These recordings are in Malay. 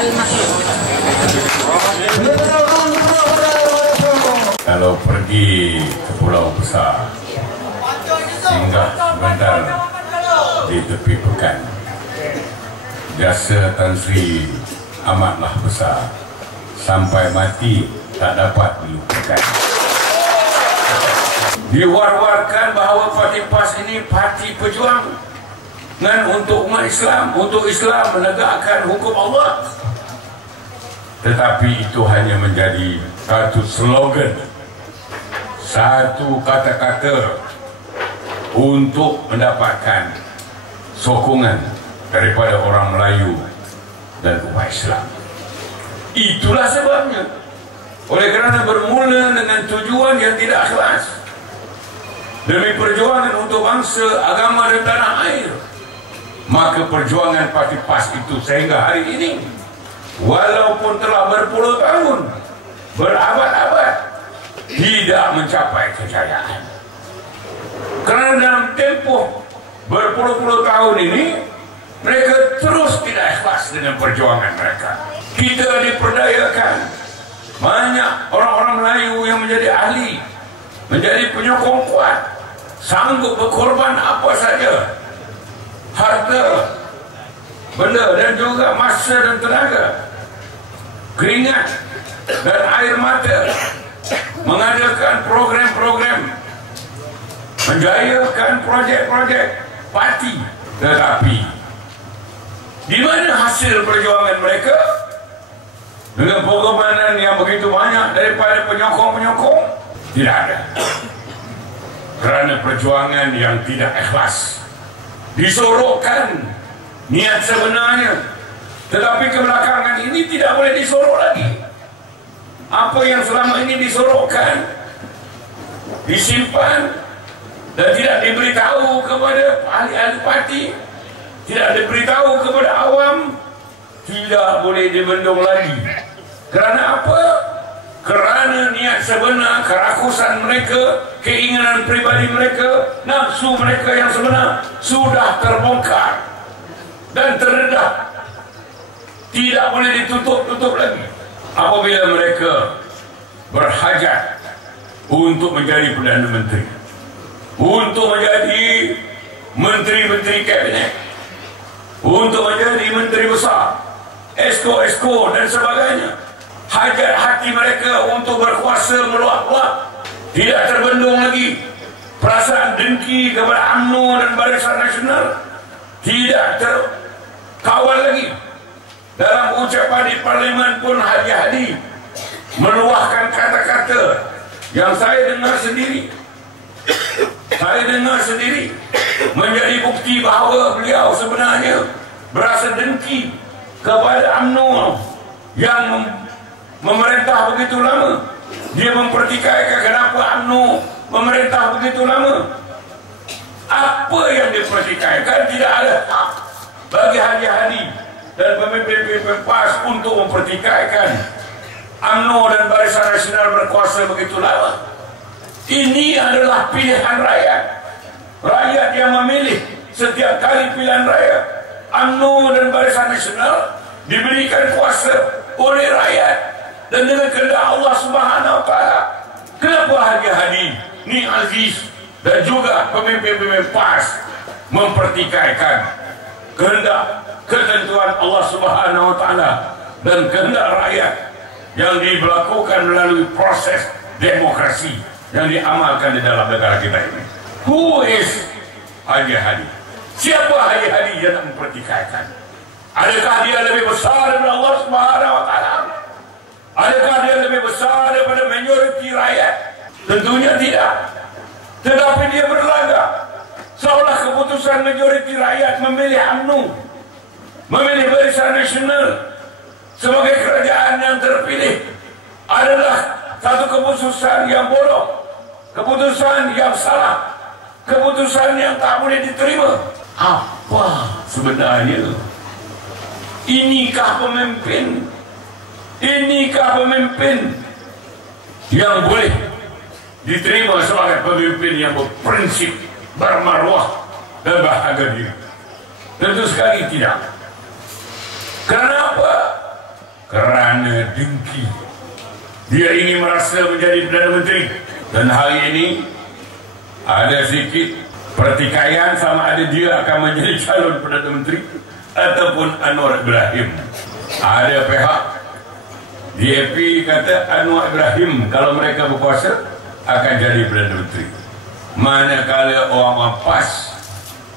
Al-Mahir. Kalau pergi ke Pulau Besar, singgah sebentar di tepi pekan, jasa Tan Sri amatlah besar, sampai mati tak dapat dilupakan. Diwar-warkan bahawa parti PAS ini parti pejuang dan untuk umat Islam, untuk Islam menegakkan hukum Allah. Tetapi itu hanya menjadi satu slogan, satu kata-kata untuk mendapatkan sokongan daripada orang Melayu dan umat Islam. Itulah sebabnya, oleh kerana bermula dengan tujuan yang tidak ikhlas, demi perjuangan untuk bangsa, agama dan tanah air, maka perjuangan parti PAS itu sehingga hari ini, walaupun telah berpuluh tahun, berabad-abad, tidak mencapai kejayaan. Kerana dalam tempoh berpuluh-puluh tahun ini, mereka terus tidak ikhlas dengan perjuangan mereka. Kita diperdayakan, banyak orang-orang Melayu yang menjadi ahli, menjadi penyokong kuat, sanggup berkorban apa saja, harta, benda dan juga masa dan tenaga, keringat dan air mata, mengadakan program-program, menjayakan projek-projek parti. Tetapi di mana hasil perjuangan mereka dengan pengorbanan yang begitu banyak daripada penyokong-penyokong? Tidak ada. Kerana perjuangan yang tidak ikhlas, disorokkan niat sebenarnya, tetapi kebelakangan ini tidak boleh disorok lagi. Apa yang selama ini disorokkan, disimpan dan tidak diberitahu kepada ahli-ahli parti, tidak diberitahu kepada awam, tidak boleh dibendung lagi. Kerana apa? Kerana niat sebenar, kerakusan mereka, keinginan pribadi mereka, nafsu mereka yang sebenar sudah terbongkar dan terdedah, tidak boleh ditutup-tutup lagi. Apabila mereka berhajat untuk menjadi Perdana Menteri, untuk menjadi menteri-menteri kabinet, untuk menjadi menteri besar, esko-esko dan sebagainya, hajat hati mereka untuk berkuasa meluap-luap, tidak terbendung lagi. Perasaan dengki kepada UMNO dan Barisan Nasional tidak terkawal lagi. Dalam ucapan di Parlimen pun Haji meluahkan kata-kata yang saya dengar sendiri, menjadi bukti bahawa beliau sebenarnya berasa dengki kepada UMNO yang memerintah begitu lama. Dia mempertikaikan kenapa UMNO memerintah begitu lama. Apa yang dipertikaikan? Tidak ada hak bagi Haji dan pemimpin-pemimpin PAS untuk mempertikaikan UMNO dan Barisan Nasional berkuasa begitu lama. Ini adalah pilihan rakyat. Rakyat yang memilih. Setiap kali pilihan raya, UMNO dan Barisan Nasional diberikan kuasa oleh rakyat dan dengan kehendak Allah Subhanahu Wa Taala. Kenapa Haji Ni Aziz dan juga pemimpin-pemimpin PAS mempertikaikan kehendak ketentuan Allah Subhanahu Wa Taala dan kehendak rakyat yang dilakukan melalui proses demokrasi yang diamalkan di dalam negara kita ini? Who is Haji? Siapa Haji yang nak mempertikaikan? Adakah dia lebih besar daripada Allah Subhanahu Wa Taala? Adakah dia lebih besar daripada majoriti rakyat? Tentunya tidak. Tetapi dia berlagak seolah keputusan majoriti rakyat memilih UMNO, memilih Barisan Nasional sebagai kerajaan yang terpilih adalah satu keputusan yang bodoh, keputusan yang salah, keputusan yang tak boleh diterima. Apa sebenarnya? Inikah pemimpin? Inikah pemimpin yang boleh diterima sebagai pemimpin yang berprinsip, bermaruah dan berharga diri? Tentu sekali tidak. Kenapa? kerana dengki. Dia ingin merasa menjadi Perdana Menteri. Dan hari ini ada sedikit pertikaian sama ada dia akan menjadi calon Perdana Menteri ataupun Anwar Ibrahim. Ada pihak DAP kata Anwar Ibrahim kalau mereka berkuasa akan jadi Perdana Menteri. Manakala orang PAS,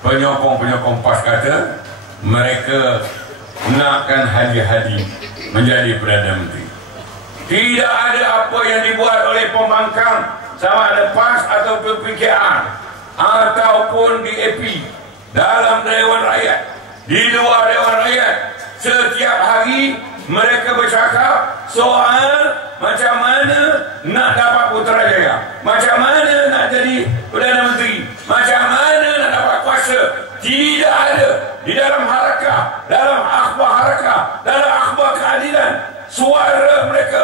penyokong-penyokong PAS kata mereka nakkan Hadi menjadi Perdana Menteri. Tidak ada apa yang dibuat oleh pembangkang sama ada PAS atau PKR ataupun DAP dalam Dewan Rakyat, di luar Dewan Rakyat. Setiap hari mereka bercakap soal macam mana nak dapat Putrajaya, macam mana nak jadi Perdana Menteri, macam mana nak dapat kuasa. Tidak ada di dalam harakah, dalam akhbar harakah, dalam akhbar keadilan, suara mereka,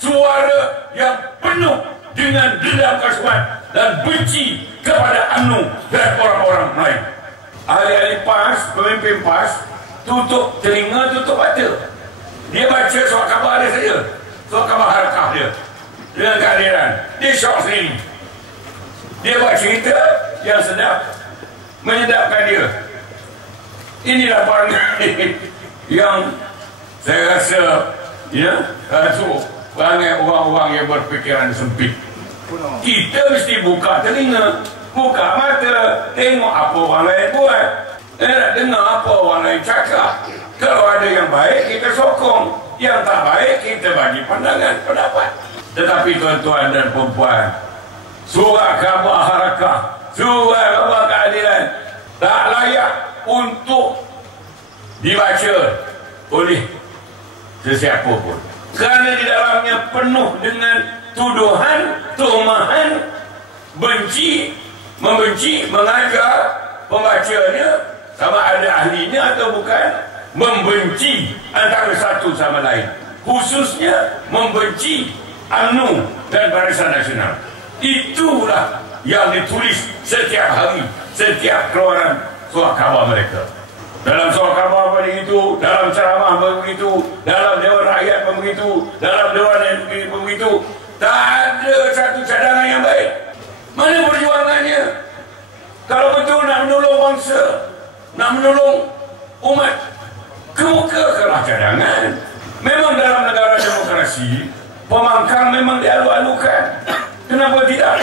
suara yang penuh dengan dendam kasuan dan benci kepada UMNO dan orang-orang lain. Ahli-ahli PAS, pemimpin PAS, tutup telinga, tutup mata. Dia baca surat khabar dia saja, surat khabar harakah dia dengan keadilan. Dia syok sendiri. Dia buat cerita yang sedap, menyedapkan dia. Inilah perangai yang saya rasa perangai orang-orang yang berfikiran sempit. Kita mesti buka telinga, buka mata, tengok apa orang lain buat, nak dengar apa orang lain cakap. Kalau ada yang baik kita sokong, yang tak baik kita bagi pandangan, pendapat. Tetapi tuan-tuan dan perempuan, surat khabar harakah, surat khabar keadilan tak layak untuk dibaca oleh sesiapa pun, kerana di dalamnya penuh dengan tuduhan, tuhuman, benci, membenci, mengajar pembacanya, sama ada ahlinya atau bukan, membenci antara satu sama lain, khususnya membenci UMNO dan Barisan Nasional. Itulah yang ditulis setiap hari, setiap keluaran surat khabar mereka. Dalam surat khabar begitu, dalam ceramah begitu, dalam Dewan Rakyat begitu, dalam Dewan Negeri begitu. Tak ada satu cadangan yang baik. Mana perjuangannya? Kalau betul nak menolong bangsa, nak menolong umat, kemukakanlah cadangan. Memang dalam negara demokrasi, pembangkang memang dialu-alukan. Kenapa tidak?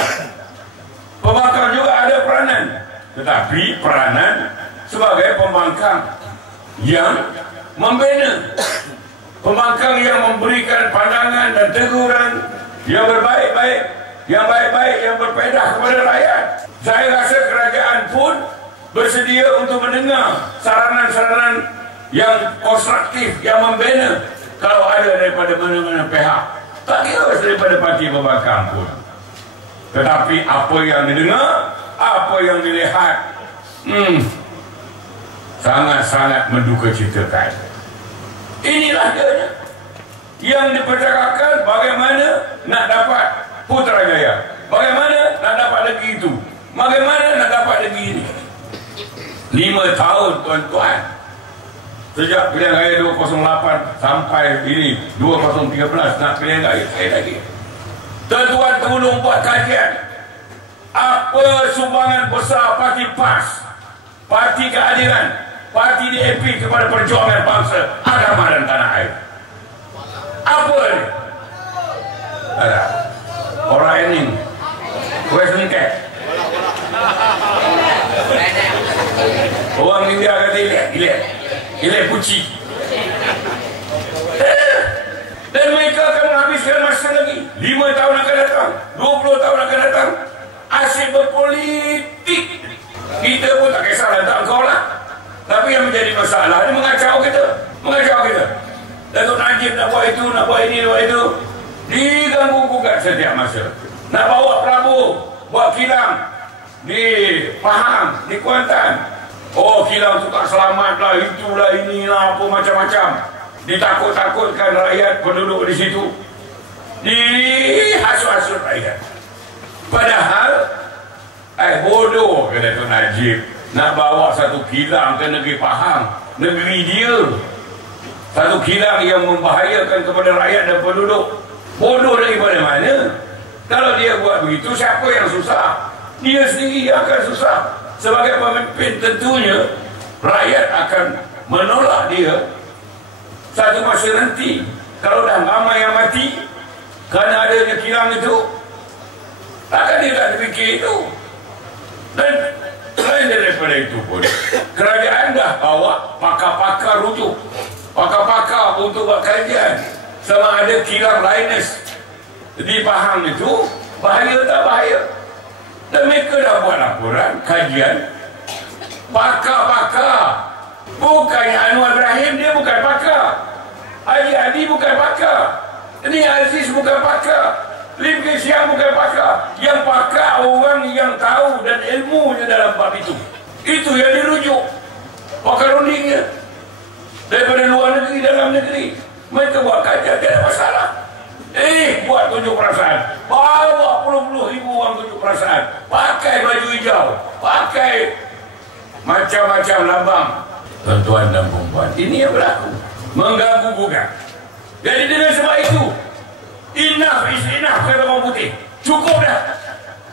Pembangkang juga ada peranan, tetapi peranan sebagai pembangkang yang membina, pembangkang yang memberikan pandangan dan teguran yang berbaik-baik, yang baik-baik, yang berfaedah kepada rakyat. Saya rasa kerajaan pun bersedia untuk mendengar saranan-saranan yang konstruktif, yang membina kalau ada daripada mana-mana pihak, tak kira daripada parti pembangkang pun. Tetapi apa yang didengar, apa yang dilihat, sangat-sangat mendukacitakan. Inilah dia yang dipercakapkan, bagaimana nak dapat Putrajaya, bagaimana nak dapat negeri itu, bagaimana nak dapat negeri ini. 5 tahun tuan-tuan, sejak pilihan raya 208 sampai ini 2013 nak pilihan raya saya lagi. Tuan-tuan tolong buat kajian apa sumbangan besar parti PAS, Parti Keadilan, Parti DAP kepada perjuangan bangsa, agama dan tanah air. Apa ni? Ada orang ini Western Cat, orang India kata ilet puci. Dan mereka akan menghabiskan masa lagi 5 tahun akan datang, 20 tahun akan datang, asyik berpolitik. Kita pun tak kisah tak kau lah. Tapi yang menjadi masalah, dia mengacau kita. Datuk Najib nak buat itu, nak buat ini, nak buat itu, diganggu-gugat setiap masa. Nak bawa Prabowo buat kilang di Pahang, di Kuantan. Oh, kilang tu tak selamat lah, itulah, inilah, apa macam-macam. Ditakut-takutkan rakyat penduduk di situ, dihasut-hasut rakyat. Padahal bodoh kata Datuk Najib nak bawa satu kilang ke negeri Pahang, negeri dia. Satu kilang yang membahayakan kepada rakyat dan penduduk. Bodoh daripada mana? Kalau dia buat begitu, siapa yang susah? Dia sendiri yang akan susah. Sebagai pemimpin tentunya rakyat akan menolak dia satu masa nanti. Kalau dah ramai yang mati kerana adanya kilang itu, takkan dia tak fikir itu. Dan selain daripada itu pun, kerajaan dah bawa pakar-pakar rujuk, pakar-pakar untuk buat kajian sama ada kilang Linus di Pahang itu bahaya tak bahaya. Dan mereka dah buat laporan kajian. Pakar-pakar, bukannya Anwar Ibrahim, dia bukan pakar. Haji Adi bukan pakar. Ini Aziz bukan pakar. Lim Kee Siang bukan pakar. Yang pakar orang yang tahu dan ilmunya dalam bab itu. Itu yang dirujuk. Pakar rundingnya daripada luar negeri, dalam negeri. Mereka buat kajian, tidak ada masalah. Buat tunjuk perasaan, bawa puluh-puluh ribu orang tunjuk perasaan, pakai baju hijau, pakai macam-macam lambang. Tuan-tuan dan puan-puan, ini yang berlaku, mengganggu gugat. Jadi dengan sebab itu, enough is enough, kata orang putih. Cukup dah.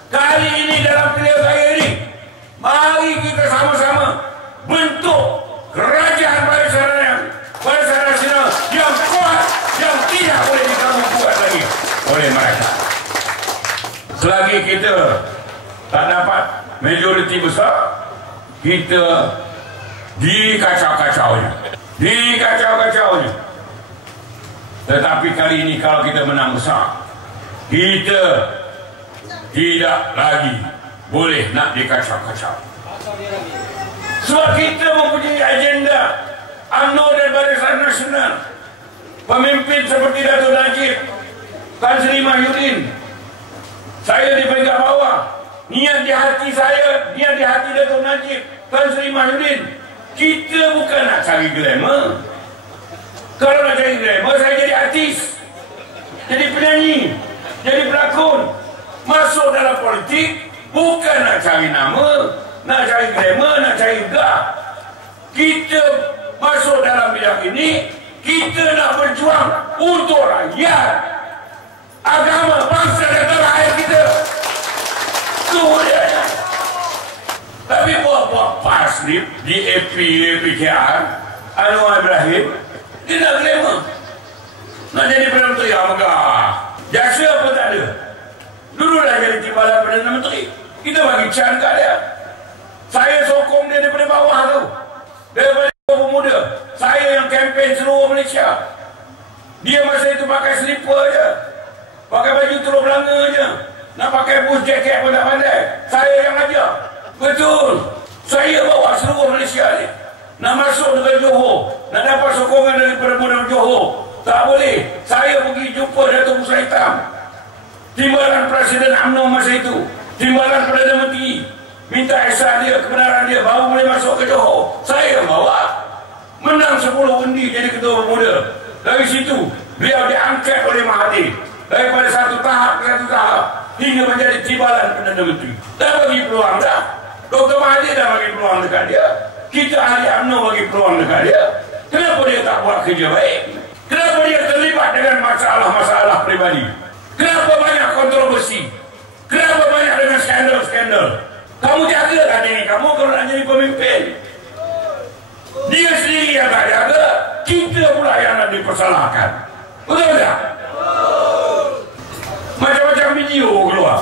Kali ini dalam pilihan raya ini, mari kita sama-sama bentuk kerajaan barisan nasional yang kuat, yang tidak boleh diganggu kuat lagi oleh mereka. Selagi kita tak dapat majoriti besar, kita dikacau-kacaunya. Tetapi kali ini kalau kita menang besar, kita tidak lagi boleh nak dikacau-kacau. Sebab kita mempunyai agenda UMNO dan Barisan Nasional. Pemimpin seperti Dato' Najib, Tan Sri Mahyudin, saya di peringkat bawah, niat di hati saya, niat di hati Dato' Najib, Tan Sri Mahyudin, kita bukan nak cari glamour. Kalau nak cari glamour, saya jadi artis, jadi penyanyi, jadi pelakon. Masuk dalam politik bukan nak cari nama, nak cari glamour, nak cari gah. Kita masuk dalam bidang ini, kita nak berjuang untuk rakyat, agama, bangsa dan tanah air kita. Kemudian, tapi buat-buat paslip di APKR, Anwar Ibrahim, dia nak glamour, nak jadi Perdana Menteri yang megah. Jasa apa tak ada. Dulu dah jadi timbalan Perdana Menteri, kita bagi can kat dia. Saya sokong dia daripada bawah tu, daripada pemuda. Saya yang kempen seluruh Malaysia. Dia masa itu pakai slipper je, pakai baju telur belanga je, nak pakai bus jacket pun tak pandai. Saya yang ajar. Betul, saya bawa seluruh Malaysia ni. Nak masuk negara Johor, nak dapat sokongan daripada pemuda Johor, tak boleh. Saya pergi jumpa Datuk Musa Hitam, timbalan Presiden UMNO masa itu, timbalan Perdana Menteri, minta ihsan dia, kebenaran dia, baru boleh masuk ke Johor. Saya yang bawa. Menang 10 undi jadi ketua pemuda. Dari situ beliau diangkat oleh Mahathir daripada satu tahap ke satu tahap hingga menjadi timbalan Perdana Menteri. Dah bagi peluang dah. Dr. Mahathir dah bagi peluang dekat dia. Kita ahli UMNO bagi peluang dekat dia. Kenapa dia tak buat kerja baik? Kenapa dia terlibat dengan masalah-masalah peribadi? Kenapa banyak kontroversi? Kenapa banyak dengan skandal-skandal? Kamu jagalah diri kamu kalau nak jadi pemimpin. Dia sendiri yang tak jaga, kita pula yang nak dipersalahkan. Betul tak? Macam-macam video keluar.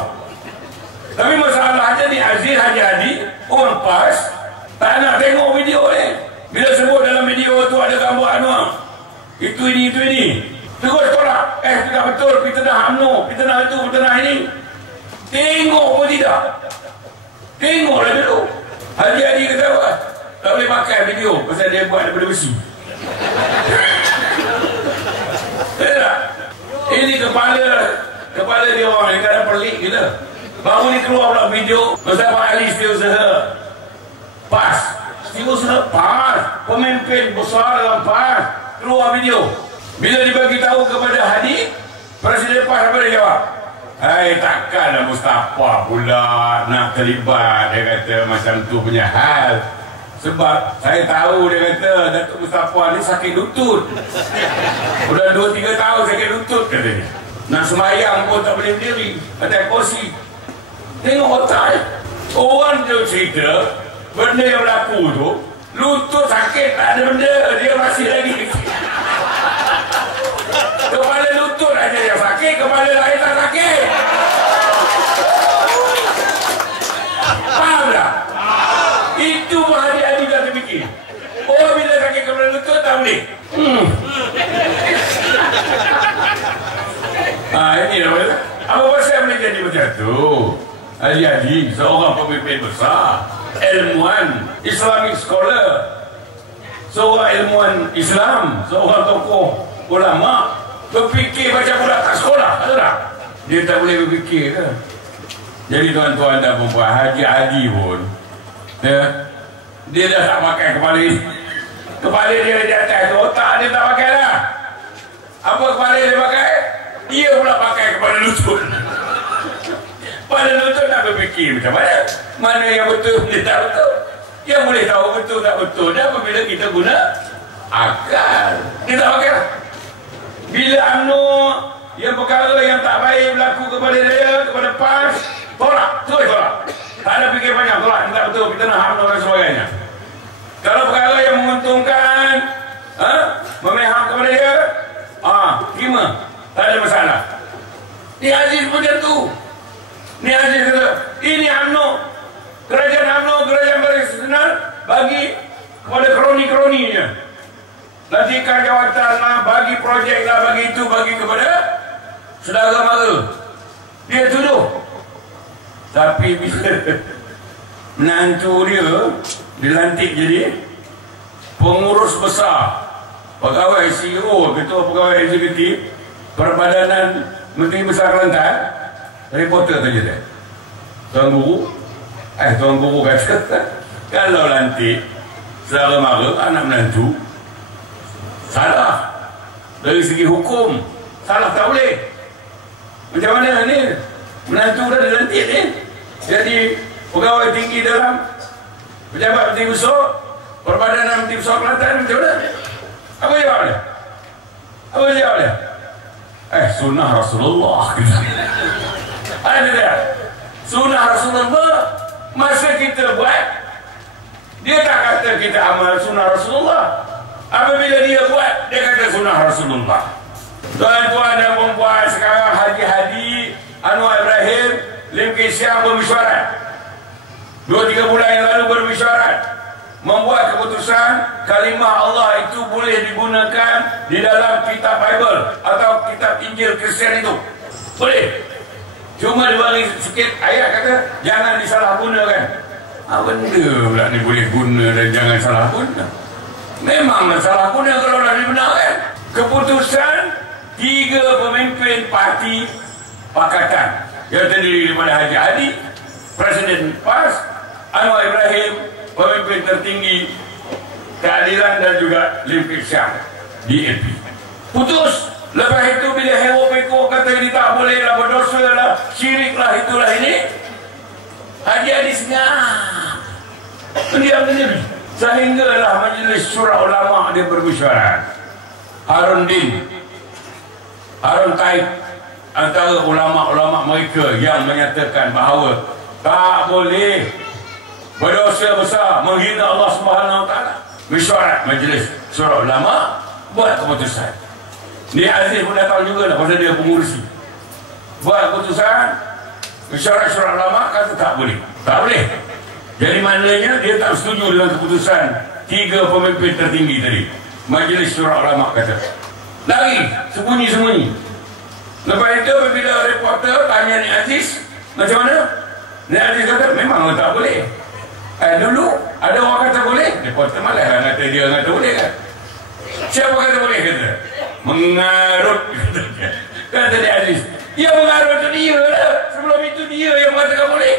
Tapi masalahnya ni Aziz Haji Adi, orang PAS, tak nak tengok video ni. Bila sebut dalam video tu ada gambar Anwar, itu ini. Terus tolak. Tidak betul, fitnah UMNO, fitnah itu, fitnah ini. Tengok pun tidak. Tengoklah dulu. Haji Adi kata apa? Tak boleh pakai video pasal dia buat daripada besi. Tak? Ini kepala dia orang yang kadang pelik gila. Baru ni keluar pula video Mustafa Ali Setiausaha PAS. Setiausaha PAS, pemimpin besar dalam PAS, keluar video. Bila dibagi tahu kepada Hadi, Presiden PAS apa dia jawab? Hai, takkanlah Mustafa pula nak terlibat. Dia kata macam tu punya hal. Sebab saya tahu dia kata Datuk Mustafa ni sakit lutut. Sudah 2-3 tahun sakit lutut katanya. Nak semayang pun tak boleh berdiri atas kursi. Tengok otak dia. Orang tu cerita benda yang berlaku tu, lutut sakit tak ada benda, dia masih lagi. Kepala lutut aja yang sakit, kepala lain tak sakit. Faham tak? Itu pun adik-adik dah terfikir. Oh, bila sakit kepala lutut tak boleh. Ini namanya. Apa pasal boleh jadi macam tu? Adik-adik, seorang pemimpin besar, ilmuwan, Islamic scholar, seorang ilmuwan Islam, seorang tokoh ulama, berfikir macam budak tak sekolah, tahu tak? Dia tak boleh berfikir ke? Jadi tuan-tuan dan puan-puan, Haji Adi pun, dia dah tak pakai kepala ini. Kepala dia di atas tu, otak dia tak pakai dah. Apa kepala dia pakai? Dia pula pakai kepala lutut. Kepala lutut nak berfikir macam mana? Mana yang betul, dia tak betul. Yang boleh tahu betul tak betul dah apabila kita guna akal. Dia tak pakai lah. Bila UMNO yang perkara yang tak baik berlaku kepada dia, kepada PAS, tolak, terus tolak. Tak ada fikir banyak, tolak, tak betul, kita nak UMNO dan sebagainya. Kalau perkara yang menguntungkan, memihak kepada dia, terima, tak ada masalah. Ni Aziz pun macam tu. Ni Aziz kata, ini UMNO, kerajaan UMNO, kerajaan Barisan Nasional bagi kepada kroni-kroninya. Lantikan jawatan lah, bagi projek lah, bagi itu, bagi kepada saudara mara. Dia tuduh. Tapi bila menantu dia dilantik jadi pengurus besar, pegawai CEO, ketua pegawai eksekutif Perbadanan Menteri Besar Kelantan, reporter tanya dia, Tuan Guru kata, kalau lantik saudara mara, anak menantu, salah dari segi hukum, salah tak boleh. Macam mana ni menantu dah dilantik ni jadi pegawai tinggi dalam pejabat Menteri Besar Perbadanan Menteri Besar Kelantan, macam mana? Apa jawab dia? Apa jawab dia? Sunnah Rasulullah. Ada dia? Sunnah Rasulullah. Masa kita buat, dia tak kata kita amal sunnah Rasulullah. Apabila dia buat, dia kata sunnah Rasulullah. Tuan-tuan dan puan-puan, sekarang Haji Hadi Anwar Ibrahim Lim Kee Siang bermesyuarat. 2-3 bulan yang lalu bermesyuarat, membuat keputusan kalimah Allah itu boleh digunakan di dalam kitab Bible atau kitab Injil Kristian itu. Boleh. Cuma dia bagi sikit ayat kata jangan disalahgunakan. Benda pula ni boleh guna dan jangan salah guna. Memanglah salah guna kalau dah dibenarkan. Keputusan 3 pemimpin parti pakatan yang terdiri daripada Haji Adi, Presiden PAS, Anwar Ibrahim, pemimpin tertinggi keadilan, dan juga Lim Kee Siang DAP. Putus. Lepas itu bila hewa peko kata ini tak boleh lah, berdosa lah, syirik lah, itulah ini, Haji Adi senyap, diam-diam, sehinggalah Majlis Syura Ulama dia bermesyuarat. Harun Taib antara ulama-ulama mereka yang menyatakan bahawa tak boleh berdosa besar, menghina Allah Subhanahu Wa Taala. Mesyuarat Majlis Syura Ulama buat keputusan. Ni Aziz pun datang juga lah, pasal dia pengurusi. Buat keputusan, mesyuarat Syura Ulama kata tak boleh. Tak boleh. Jadi maknanya dia tak setuju dengan keputusan 3 pemimpin tertinggi tadi. Majlis Syura Ulama kata. Lari, sembunyi-sembunyi. Lepas itu bila reporter tanya ni Aziz, macam mana? Ni Aziz kata memang tak boleh. Dulu ada orang kata boleh, reporter malah lah kata dia kata boleh kan. Siapa kata boleh kata? Mengarut kata dia Aziz. Dia mengarut tu dia lah. Sebelum itu dia yang mengatakan boleh.